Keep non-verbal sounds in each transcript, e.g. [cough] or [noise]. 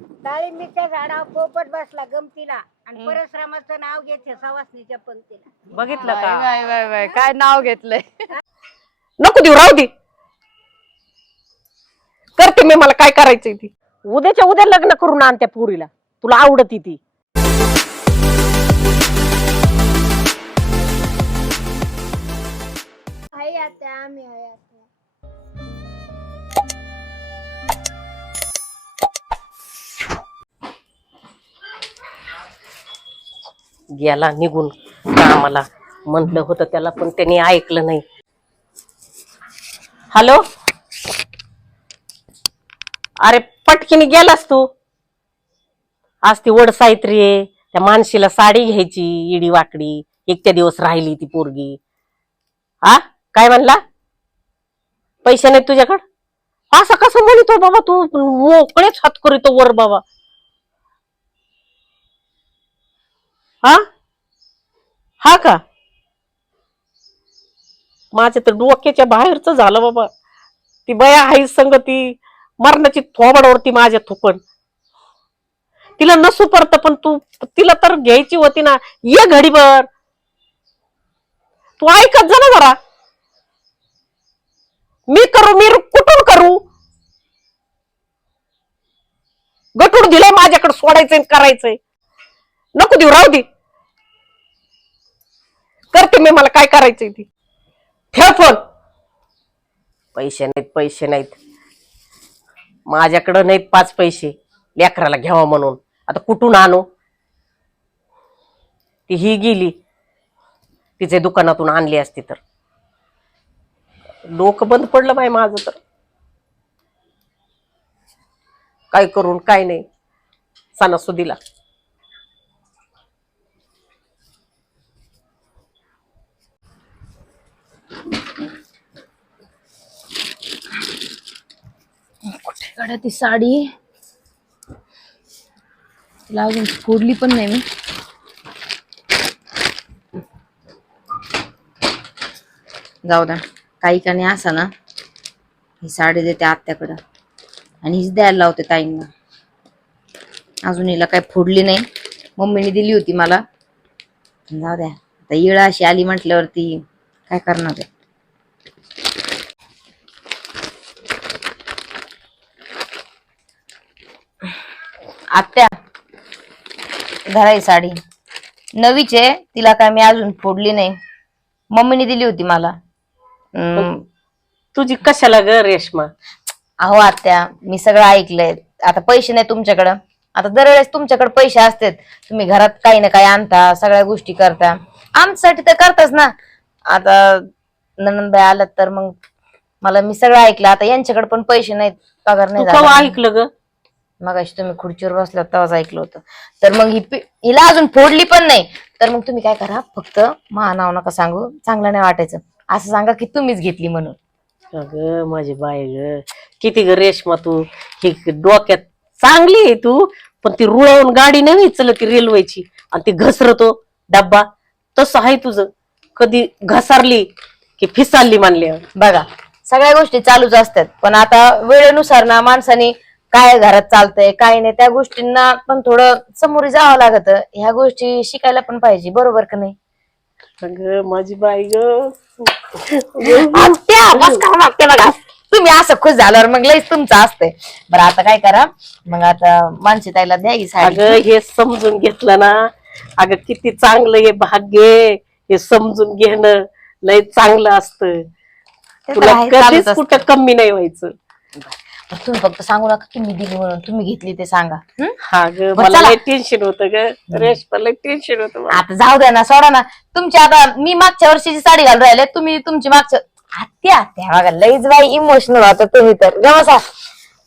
डाळिंबीच्या झाडावर पोपट बसला गमतीला आणि परश्रमाचं नाव घेते सवासणीच्या पंक्तीला. बघितलं बाय, का? बाय, बाय, बाय. काय नाव घेतलंय? नको देऊ राहू दे. करते मी मला काय करायचंय ती. उद्याच्या उद्या लग्न करून आण त्या पुरीला. तुला आवडती ती. हाय आता आम्ही हाय आता. गेला निघून कामाला. म्हटलं होतं त्याला पण त्याने ऐकलं नाही. हॅलो? अरे पटकीने गेलास तू? आज ती वड सावित्री आहे. त्या मानशीला साडी घ्यायची इडी वाकडी. एक त्या दिवस राहिली ती पोरगी. हा काय म्हणला? पैसे नाही तुझ्याकडं? असं कसं म्हणतो बाबा तू? मोकळेच हात करीतो वर बाबा. हा? हा का? माझ्या तर डोक्याच्या बाहेरच झालं बाबा. ती बया आई संग ती मरणाची थोबडवरती माझ्या थुपण. तिला नसू परत पण तू तिला तर घ्यायची होती ना. ये घडीभर. तू ऐकत जा ना जरा. मी करू मी कुठून करू? गटून दिलंय माझ्याकडे सोडायचंय करायचंय. नको देऊ राहू दे. करते मी मला काय करायचंय ती. ठेव फोन पैसे नाहीत पैसे नाहीत. माझ्याकडं नाहीत पाच पैसे. लेकराला घ्यावा म्हणून. आता कुठून आणू? ती ही गेली. तिचे दुकानातून आणली असती तर. डोकं बंद पडलं बाई माझं तर. काय करून काय नाही. सणासुदीला कुठे काढा ती साडी. तिला अजून फोडली पण नाही मी. जाऊ द्या. काही का नाही असा ना. ही साडी देते आत्याकडं. आणि हीच द्यायला लावते ताईंना. अजून हिला काही फोडली नाही. मम्मीने दिली होती मला. जाऊ द्या. आता येळ अशी आली म्हटल्यावरती काय करणार आहे? आत्या. धराई साडी. नवीच आहे तिला काय मी अजून फोडली नाही. मम्मीने दिली होती मला. तुझी कशाला ग रेशमा? अहो आत्या मी सगळं ऐकलंय. आता पैसे नाही तुमच्याकडं. आता दरवेळेस तुमच्याकडे पैसे असतात. तुम्ही घरात काही ना काही आणता सगळ्या गोष्टी करता. आमच्यासाठी तर करताच ना. आता ननंदबाई आलात तर मग मला मी सगळं ऐकलं. आता यांच्याकडे पण पैसे नाहीत. पगार तू नाही. ऐकलं ग? मग तुम्ही खुर्चीवर बसल्या तेव्हाच ऐकलं होतं. तर मग ही पि- हिला अजून फोडली पण नाही. तर मग तुम्ही काय करा फक्त मा नाव नका सांगू. चांगलं नाही वाटायचं. असं सांगा की तुम्हीच घेतली म्हणून. अग माझी बाय ग. किती ग रेशमा तू? ही डोक्यात चांगली आहे तू पण ती रुळवून गाडी नाही चलत ती रेल्वेची. आणि ती घसरतो डब्बा. तसं आहे तुझं. कधी घसारली की फिसारली मानल्यावर. बघा सगळ्या गोष्टी चालूच असतात. पण आता वेळेनुसार ना माणसाने काय घरात चालतंय काय नाही त्या गोष्टींना पण थोडं समोर जावं लागत. ह्या गोष्टी शिकायला पण पाहिजे बरोबर का नाही? अग माझी बाई ग. आत्या, बस का मागते बघा. तुम्ही असं खुश झाल्यावर मग लईच तुमचं असतंय. बरं आता काय करा? मग आता मानसी ताईला द्या ही साडी. अगं हे समजून घेतलं ना. अगं किती चांगलं हे भाग्य आहे. हे समजून घेणं लय चांगलं असतं. ते तर तुला आहे, कधीच असतं. कुठं कमी नाही व्हायचं. पण तुम्ही फक्त सांगू नका की मी दिली म्हणून. तुम्ही घेतली ते सांगा. हं? हा ग बरं, मला चला. लय टेन्शन होतं ग. रेशमा लय टेन्शन होतं मला. आता जाऊ द्या ना सोडा ना. तुमची आता मी मागच्या वर्षीची साडी घालून राहिले तुम्ही तुमची मागच्या आत्या आत्या. बघा लईच बाई इमोशनल होता तुम्ही तर. जमासा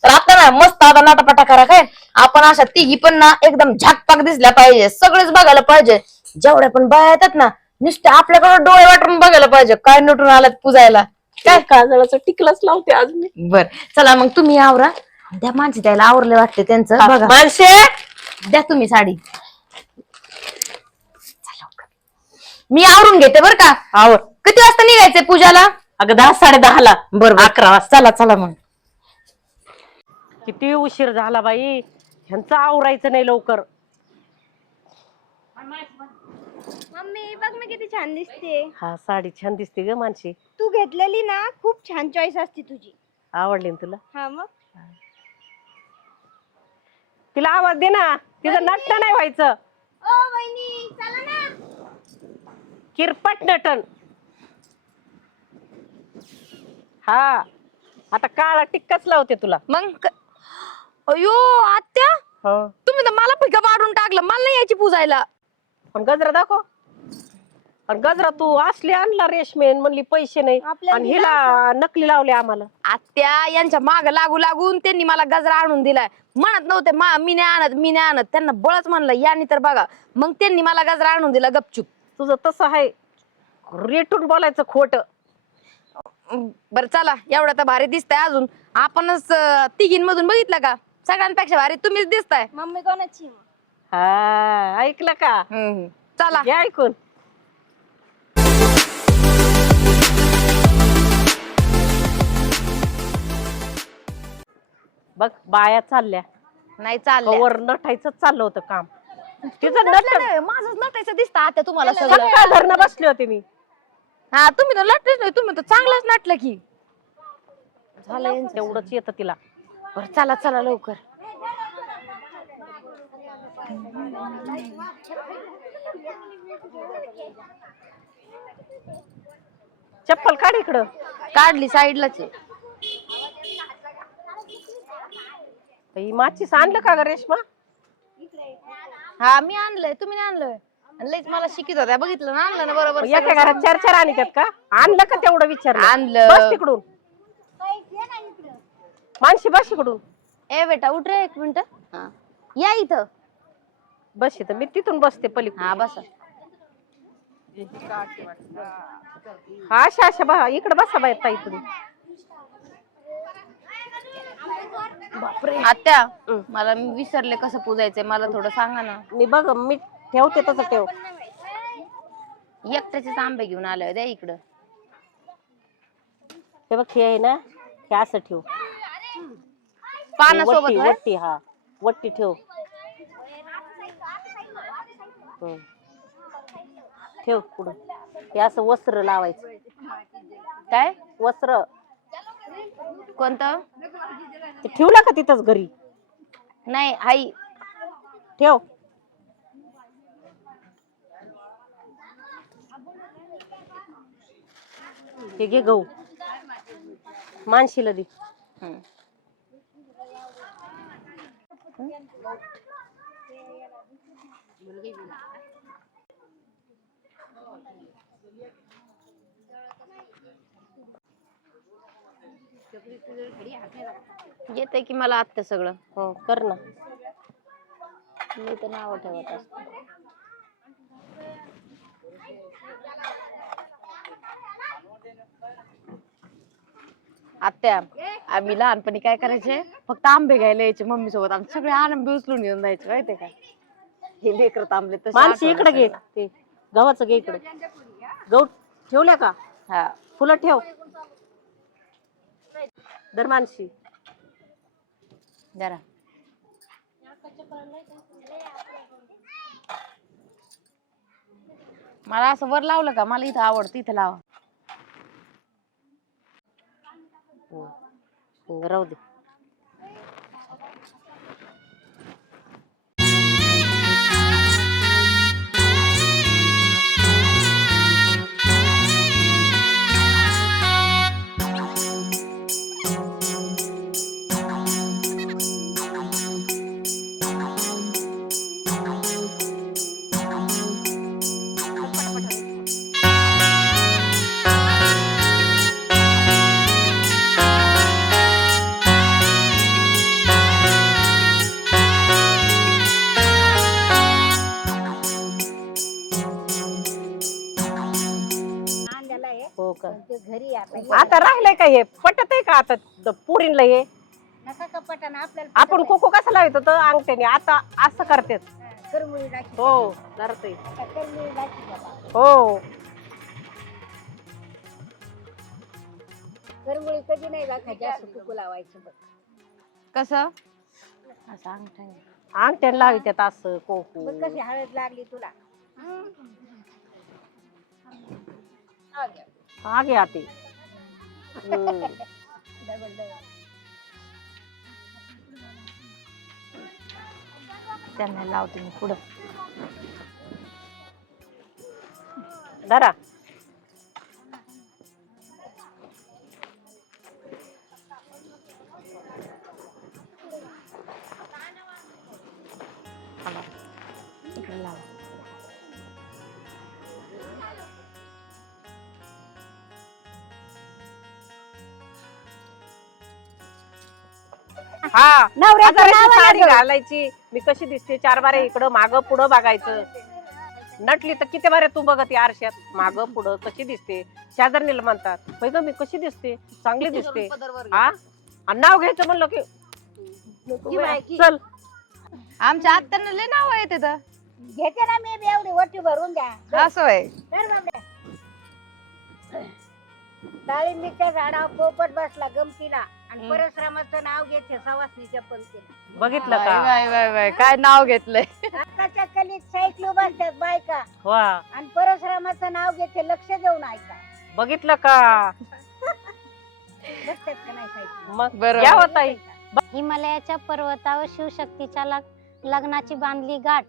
तर आता ना मस्त आता नाटापाटा करा काय? आपण अशा तिघी पण ना एकदम झाकपाक दिसल्या पाहिजे. सगळेच बघायला पाहिजे. जेवढ्या पण बाया येतात ना नुसते आपल्याकडे डोळे वाटून बघायला पाहिजे. काय नटून आलात पुजायला? काय काजळाचं टिकलंच लावते आज मी. बर चला मग तुम्ही आवरा. द्या माणसे त्याला आवरले वाटते त्यांचं. बघा. माणसे! द्या तुम्ही साडी. मी आवरून घेते बर का? आवर किती वाजता निघायचंय पूजाला? अगं दहा साडे दहाला. बरोबर अकरा वाजता. चला चला मग. किती उशीर झाला बाई. ह्यांचं आवरायचं नाही लवकर मम्मी बघ मी किती छान दिसते. हा साडी छान दिसते ग मानशी तू घेतलेली ना खूप छान चॉईस असते तुझी. आवडली ना तुला? हा मग? तिला आवाज दे ना. तिचं नट्ट नाही व्हायचं. ओ वहिनी चला ना. किरपट नटन हा आता काळा टिक्काच लावते तुला. मग क- अयो आत्या! हो. तुम्ही तर मला पिका पाडून टाकलं. मला नाही यायची पुजायला. पण गजरा दाखव. आणि गजरा तू असली आणला रेशमेन म्हणली पैसे नाही. आपल्याला आणि हिला नकली लावले आम्हाला. आत्या यांच्या माग लागू लागून त्यांनी मला गजरा आणून दिलाय. म्हणत नव्हते मा मी नाही आणत मी नाही आणत. त्यांना बळच म्हणलं यानी तर बघा. मग त्यांनी मला गजरा आणून दिला गपचूप. तुझं तसं आहे. रेटून बोलायचं खोट. बर चला एवढं तर भारी दिसतंय अजून. आपणच तिघींमधून बघितलं का? सगळ्यांपेक्षा भारी तुम्हीच दिसताय. मम्मी कोणाची मग? हा ऐकलं का? हम्म. चला. ऐकून. बघ बाया चालल्या. नाही चाललंय. वर नटायचं चाललं होतं काम. तिचं नट माझंच नटायचं दिसतं आता तुम्हाला सगळं. धरणं बसले होते मी. हा तुम्ही तर नटलेच नाही तुम्ही तर चांगलंच नटलं की. झालं यांचं. तेवढंच येतं तिला. बरं चला चला लवकर. चप्पल काढ इकडं. काढली साईडलाच आहे. बाई, माचीस आणलं का ग रेशमा? हा मी आणलंय. तुम्ही नाही आणलंय? आणि लईच मला शिकित होत्या. बघितलं ना आणलं ना बरोबर एका घरात चार चार आणतात का? आणलं का तेवढं विचारलं? आणलं. बस तिकडून. मानशी बस इकडून. ए बेटा उठ रे एक मिनिट. या इथं. बस इथं. मी तिथून बसते पलीकडून. हा बस. हा अशा अशा बा इकडे बसा बाय ताई तुम्ही. आत्या मला मी विसरले कसं पूजायचंय मला थोडं सांगा ना. मी बघ मी ठेवते तसं ठेव. एकट्याचेच आंबे घेऊन आलोय द्या इकडं. हे बघ हे आहे ना हे असं ठेव. पानासोबत वट्टी होय? वट्टी हा. वट्टी ठेव. ठेव पुढं. हे असं वस्त्र लावायचं. काय? वस्त्र. कोणतं? ते ठेवला का तिथंच घरी? नाही आई. ठेव. हे घे गहू. मानशीला दे. हम्म. येतंय की मला आत्ता सगळं. हो कर ना. मी तर नाव ठेवत असते. आत्या आम्ही लहानपणी काय करायचे? फक्त आंबे घ्यायला यायचे मम्मी सोबत आम्ही सगळे आंबे उचलून घेऊन जायचे माहितीये का? हे लेकर आठवण इकडे घे. ते गव्हाचं घे इकडे. गहू ठेवल्या का? हा. फुलं ठेव. दर मानशी जरा. मला असं वर लावलं का? मला इथं आवडतं इथं लावा. हम्म, राहू दे. आता राहिलंय का हे? पटत आहे का आता द- पोरींला हे? नका कपाटानं आपल्याला आपण कोको कसं लावत होतं अंगठ्याने? आता असं करतात. करमुळी हो नरते करमुळी दाखी बाबा. हो. करमुळी कधी नाही दाखायची असं कुकू लावायचं बघ. कसं? असं अंगठा आहे. अंगठ्यान लावित्यात असं कोकू. बघ कशी हळद लागली तुला. आगे आते त्यांना लावते मी पुढं. धरा. हा नवऱ्याचं हजाराची नाव साडी आहे घालायची? मी कशी दिसते? चार बारे इकडं माग पुढं बघायचं. नटली तर किती बारे तू बघत या आरशात? माग पुढं कशी दिसते? शेजारणीला म्हणतात होय ग मी कशी दिसते? चांगली दिसते. हा? आणि नाव घ्यायचं म्हणलं की की बाई, की. चल. आमच्या आत्यांना लय नाव आहे तिथं घेते ना मी बी एवढी वटी भरून द्या असं आहे बाबड्या. डाळिंबीच्या झाडावर पोपट बसला गमतीला. आणि परश्रमाचं नाव घेते सवासनीच्या पंक्तीला. बघितलं का? बाय, बाय, बाय. काय नाव घेतलंय? आताच्या कलीत सायकली बसतात बायका. वा. आणि परश्रमाचं नाव घेते लक्ष देऊन ऐका. बघितलं का? बसतात का नाही सायकली? मग बरोबर. या होताई हिमालयाच्या पर्वतावर शिवशक्तीच्या लग- लग्नाची बांधली गाठ.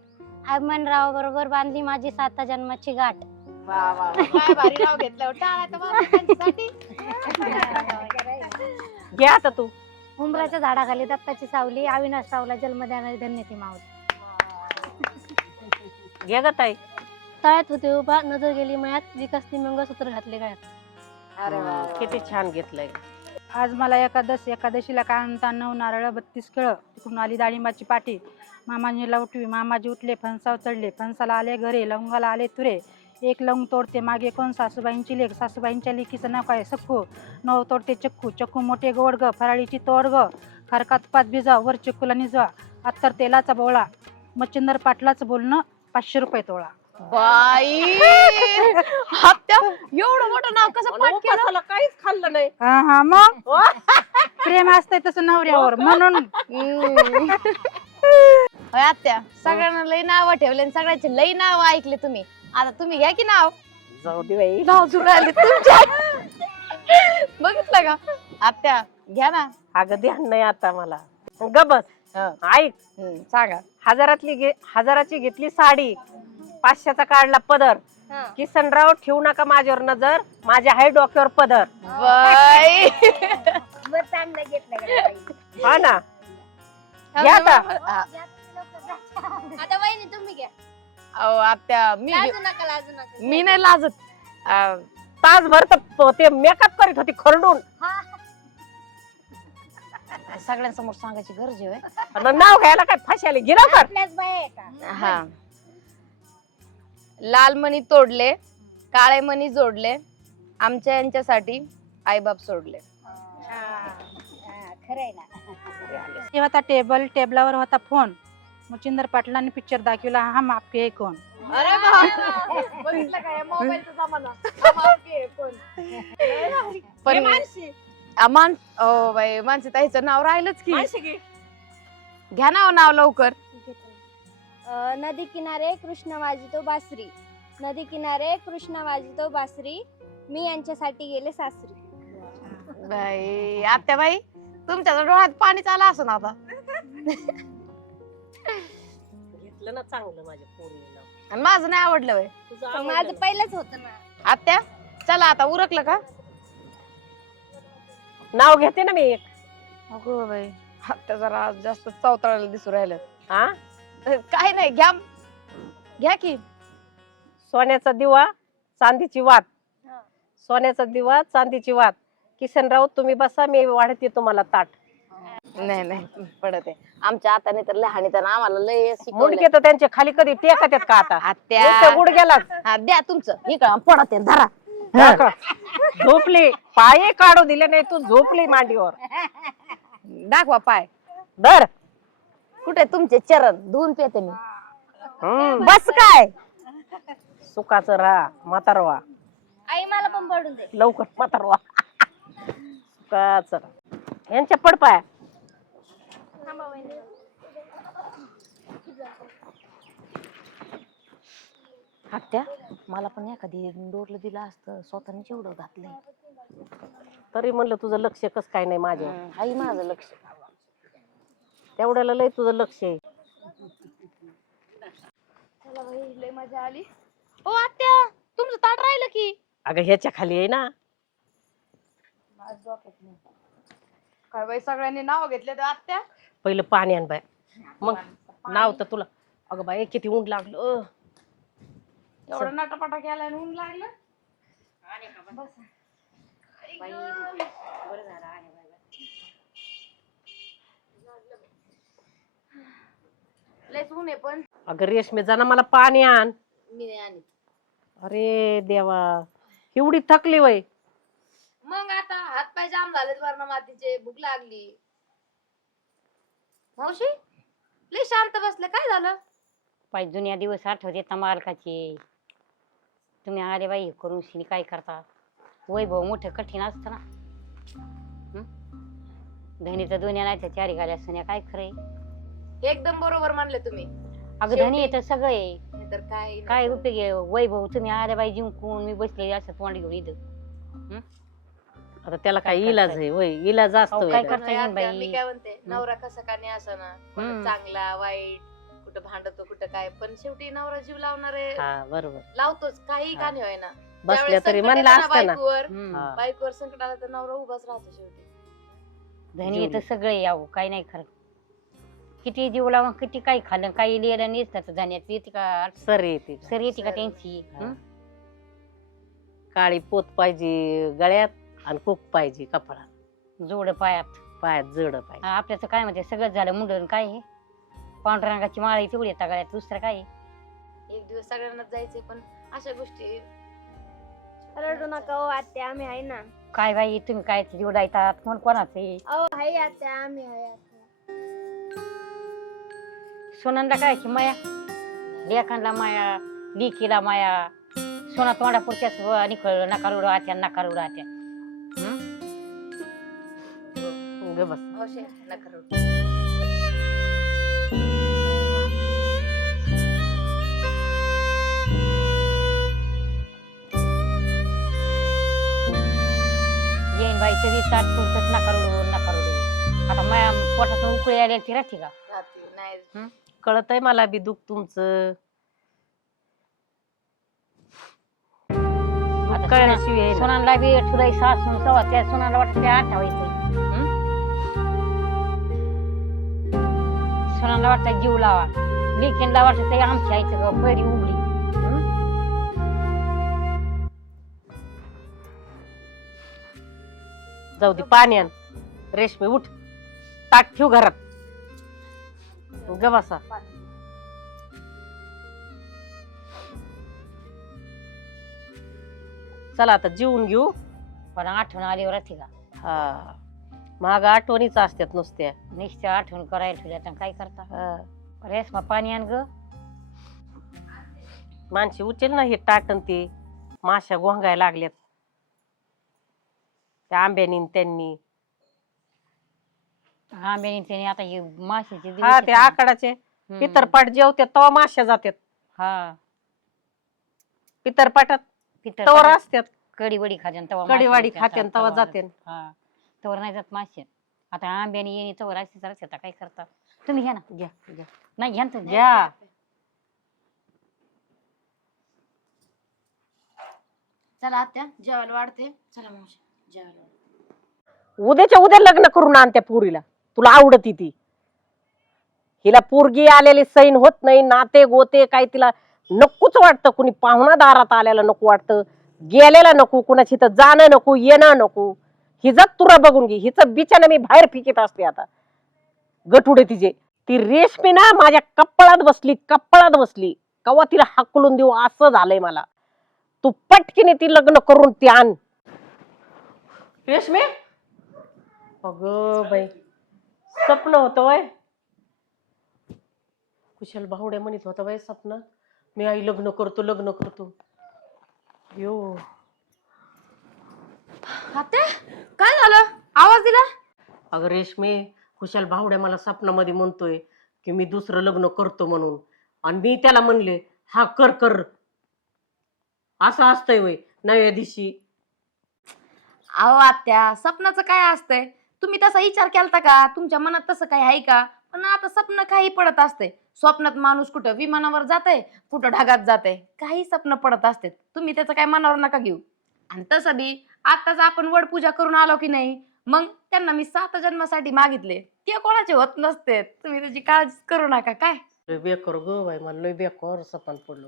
अभिमनराव बरोबर बांधली माझी साता जन्माची गाठ. घे आता तू. उंबराच्या झाडाखाली दत्ताची सावली अविनाश सावला जन्म देणारी धन्य ती माऊली घे ग ताई. तळ्यात होते उभा नजर गेली मयात विकासनी मंगळसूत्र घातले गळ्यात. किती छान घेतलंय. आज मला एकादश एकादशीला काय म्हणता नऊ नारळ बत्तीस केळं तिकडून आली डाळिंबाची पाटी. मामाजीला उठवी मामाजी उठले फणसावर चढले फणसाला आले घरे लवंगाला आले तुरे. एक लवंग तोडते मागे कोण सासूबाईंची लेख? सासूबाईंच्या लेकीचं नाव काय? सख्खू नऊ तोडते चक्कू. चक्कू मोठे गोड ग. फराळीची तोड ग. खरकात पाच बिजा वर चिक्कूला निजवा. अत्तर तेलाचा बोळा. मच्छिंदर पाटलाचं बोलणं पाचशे रुपये तोळा. बाई! [laughs] एवढं मोठं नाव कसं पाठ केलं? काहीच खाल्लं नाही. हा हा मग? प्रेम असतंय तसं नवऱ्यावर म्हणून. होय आत्या. सगळ्यांना लई नाव ठेवले आणि सगळ्यांचे लई नाव ऐकले तुम्ही. आता तुम्ही घ्या की नाव? जाऊ दे बाई. नाव चुरायले तुमच्या बघितलं का? आत्या घ्या ना. अगं ध्यान नाही आता मला. ग बस. हं. ऐक. सांगा. हजारातली घे हजाराची घेतली साडी. पाचशेचा काढला पदर. किसनराव ठेवू नका माझ्यावर नजर. माझ्या आहे डोक्यावर पदर. बाई. मग चांगलं घेतलं का रे बाई? हा ना. घ्या आता. हा. आता वहिनी तुम्ही घ्या. अहो, आत्या मी लाजू नका लाजू नका. मी नाही लाजत. अं, तासभर तर ते मेकअप करीत होती खरडून. सगळ्यांसमोर सांगायची गरज आहे होय. आणि नाव घ्यायला काय फाशाले गिरा कर. आपल्याच बाया आहे का? हा. लाल मणी तोडले काळे मणी जोडले आमच्या यांच्यासाठी आईबाप सोडले. हा, खरंय ना. ते होता टेबल टेबलावर होता फोन. मच्छिंदर पाटलांनी पिक्चर दाखवला हा मापके आहे कोण? पण अमान ओ बाई माणसे ताईचं नाव राहिलंच की. घ्या नाव नाव लवकर. अ, नदी किनारे कृष्ण वाजतो बासरी. नदी किनारे कृष्ण वाजतो बासरी. मी यांच्यासाठी गेले सासरी. बाई आत्या बाई तुमच्या डोळ्यात पाणी चाला असं ना आता. [laughs] घेतलं ना चांगलं माझ्या पोरीला आणि माझं नाही आवडलं तुझं आवडलं माझं ना? पहिलंच होतं ना. आत्या चला आता उरकलं का? नाव घेते ना मी एक. अगो बाई आत्या जरा जास्त चौतळायला दिसू राहिलं हा काय नाही घ्या. घ्या की. सोन्याचा दिवा चांदीची वात. हा. सोन्याचा दिवा चांदीची वात. किसनराव तुम्ही बसा मी वाढते तुम्हाला ताट. नाही नाही पडत आहे. आमच्या आताने तर लहानी तर आम्हाला लय शिकवलंय. मुंडके तर त्यांचे खाली कधी टेकत आहेत का आता? नुसते आत्या गुडघ्यालाच हा द्या तुमचं. इकडं पडत आहे धरा? झोपली. पाये काढू दिले नाही तू झोपली मांडीवर. दाखवा पाय. दर कुठे तुमचे चरण? धुवून पेते मी. हम्म, बस काय? सुखाचं राहा म्हातारवा. आई मला पण पडून दे. लवकर म्हातारवा. सुखाचं राहा. यांच्या पडपाय हत्या मला पण एखादी डोरलं दिलं असतं स्वतःने एवढं घातलंय. तरी म्हणलं तुझं लक्ष कस काय नाही माझ्या? आई माझं लक्ष. तेवढ्याला लय तुझं लक्ष आहे. मजा आली. हो आत्या तुमचं ताट राहिलं की? अगं ह्याच्या खाली आहे ना. काय बाई सगळ्यांनी नाव घेतले तर आत्या? पहिलं पाणी आण बाय. मग नाव तर तुला. अगं बाय किती ऊन लागलं एवढं नाटापाटा केला आणि ऊन लागलं. लयच ऊन आहे पण. अगं रेशमे जाना मला पाणी आण. मी नाही आणि अरे देवा एवढी थकली वय. मग आता हात पाय जाम झालेत वर्ण मातीचे भूक लागली. मावशी? लय शांत बसले काय झालं? पाय जुन्या दिवस आठवत ना मालकाचे. तुम्ही आले बाई हे करून शिनी काय करता? वैभव मोठं कठीण असतं ना. हं? धनीचं दुनिया नाही तर चारी गाल्या सुन्या काय खरंय एकदम बरोबर मानले तुम्ही. अगं धनी येतं सगळं आहे. नाही तर काय काय उपयोग आहे? वैभव तुम्ही आले बाई जिंकून मी बसले असं तोंड घेऊन इथं. आता त्याला काय काय इलाज? आहे वय इलाज अहो, असतो काय वेगळा. करता येईन बाई मी काय म्हणते नवरा कसा का नाही असं ना हम्म. चांगला वाईट कुठं भांडतो कुठं काय पण शेवटी नवरा जीव लावणारे हा बरोबर लावतोच काही हा. का नाही होईना बसल्या तरी संकट म्हणलं येतं ना असतं ना बायकोवर. हा. बायकोवर संकट आलं तर नवरा उभाच राहतो शेवटी धनी येतं सगळं यावं काय नाही खरं किती जीव लावून किती काही खाल्लं काही लिहिलं नसतं धन्यात येते का सर येते सर येते का सर. त्यांची हा. हं? काळी पोत पाहिजे गळ्यात आणि कोक पाहिजे कपाळात जोड पायात. पायात जड पाहिजे. हा, आपल्याचं काय म्हणते सगळं झालं मुंडन काय हे? पांढरंगाची माळी तेवढी येतात गळ्यात दुसरं काय आहे? एक दिवस सगळ्यांनाच जायचे पण अशा गोष्टी रडू नका ओ आत्या आम्ही आहे ना. काय बाई तुम्ही काय जीव डायतात कोण कोणाचे अहो आहे आत्या आम्ही आहे आत्या. सोनंदा काय की माया? लेखांना माया लिकीला माया. सोना तोंडा पुरत्याच निखळ नकार उडवा आत्या नकार उडवा आत्या. हं? ग बस मावशी नका रडू. येईन ताट पुरतच आता माया पोटातून उकळी आलेली ती राहते का राहते नाही कळत आहे मला बी दुःख तुमचं आता कळल्याशिवाय ना. बी ठुलाई सासून सवा त्या सोनाला वाटतं त्या आठावायचं सोनाला वाटतं जीव लावा. लिखीनला वाटतं ते आमच्या आईचं ग पैडी उघडी. हं? जाऊ दे पाणी आण. रेशमी उठ. ताट ठेव घरात. ग चला आता जेवून घेऊ. पण आठवण आलीवर राहते का? हा. माग आठवणीच असतात नुसत्या. निश्चय आठवण करायला ठेवल्या तर काय करता? हा. रेसमा पाणी आण ग. माणसे उचल ना हे टाटन ते. माश्या गोंगायला लागल्यात. त्या आंब्यानी न त्यांनी. आंब्याने त्याने आता हे माशीचे दिवस हा ते. आकडाचे. पितरपाट जेवतात तेव्हा माश्या जातात. हा. पितरपाटात. पितर तवर असतात कडी वडी खात्यान तवा कढीवाडी मासे खात्यान तवा जाते हा. तवर नाही जात मासे. आता आंब्याने येणे तवर असे जरा आता काय करता? तुम्ही घ्या ना. घ्या घ्या. नाही घ्या ना तुम्ही. घ्या. चला आत्या जेवायला वाढते. चला मावशी जेवायला वाढते. उद्याच्या उद्या लग्न करून आण त्या पुरीला. तुला आवडती ती. हिला पोरगी आलेली सैन होत नाही नाते गोते काय तिला नकोच वाटतं. कुणी पाहुणा दारात आलेला नको वाटतं. गेलेला नको कुणाची तर जाणं नको येणं नको. हिजत तुरा बघून घे. हिचं बिचानं मी बाहेर फिकीत असते आता. गटुडे तिचे. ती रेशमी ना माझ्या कप्पळात बसली कप्पळात बसली. कवा तिला हाकलून देऊ असं झालंय मला. तू पटकीने ती लग्न करून ती आण. रेशमी? अग बाई. स्वप्न होतं वय. कुशल भावड्या म्हणत होतं बाई स्वप्न. मी आई लग्न करतो लग्न करतो. यो. आत्या काय झालं? आवाज दिला? अगं रेशमी कुशल भावड्या मला स्वप्नामध्ये म्हणतोय की मी दुसरं लग्न करतो म्हणून. आणि मी त्याला म्हणले हा कर कर. असं असतंय वय नव्या दिवशी. अहो आत्या स्वप्नाचं काय असतंय? तुम्ही तसा विचार केलता का? तुमच्या मनात तसं काही आहे का? पण आता स्वप्न काही पडत असते स्वप्नात माणूस कुठं विमानावर जाते कुठं ढगात जाते काही स्वप्न पडत असते तुम्ही त्याचं काय मनावर नका घेऊ. आणि तसं बी आताच आपण वड पूजा करून आलो की नाही मग त्यांना मी सात जन्मासाठी मागितले. ते कोणाचे होत नसते तुम्ही त्याची काळजी करू नका काय? लय बेकार ग बाई मला लय बेकार सपन पडलं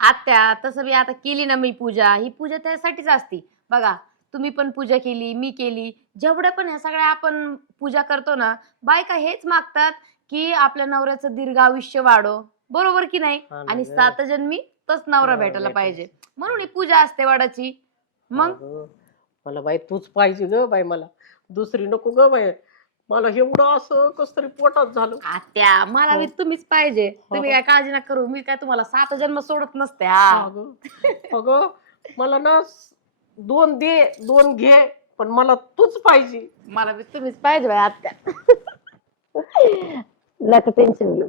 आत्या तसं बी आता केली ना मी पूजा. ही पूजा त्यासाठीच असती. बघा तुम्ही पण पूजा केली मी केली. जेवढ्या पण ह्या सगळ्या आपण पूजा करतो ना बायका हेच मागतात की आपल्या नवऱ्याचं दीर्घ आयुष्य वाढो. बरोबर की नाही? हा ना आणि ग. सात जन्मी तच नवरा नवरा भेटायला भेटायचा. पाहिजे. म्हणून ही पूजा असते वडाची. मग? अगं, मला बाई तूच पाहिजे ग बाई मला. दुसरी नको ग बाई. मला एवढं असं कस तरी पोटात झालं. आत्या मला बी तुम्हीच पाहिजे. तुम्ही काय काळजी नका करू. मी काय तुम्हाला सात जन्म सोडत नसते हा. अगं अगं मला ना स- दोन दे दोन घे. पण मला तूच पाहिजे. मला बी तुम्हीच पाहिजे बाई आत्या. [laughs] नका टेन्शन घेऊ.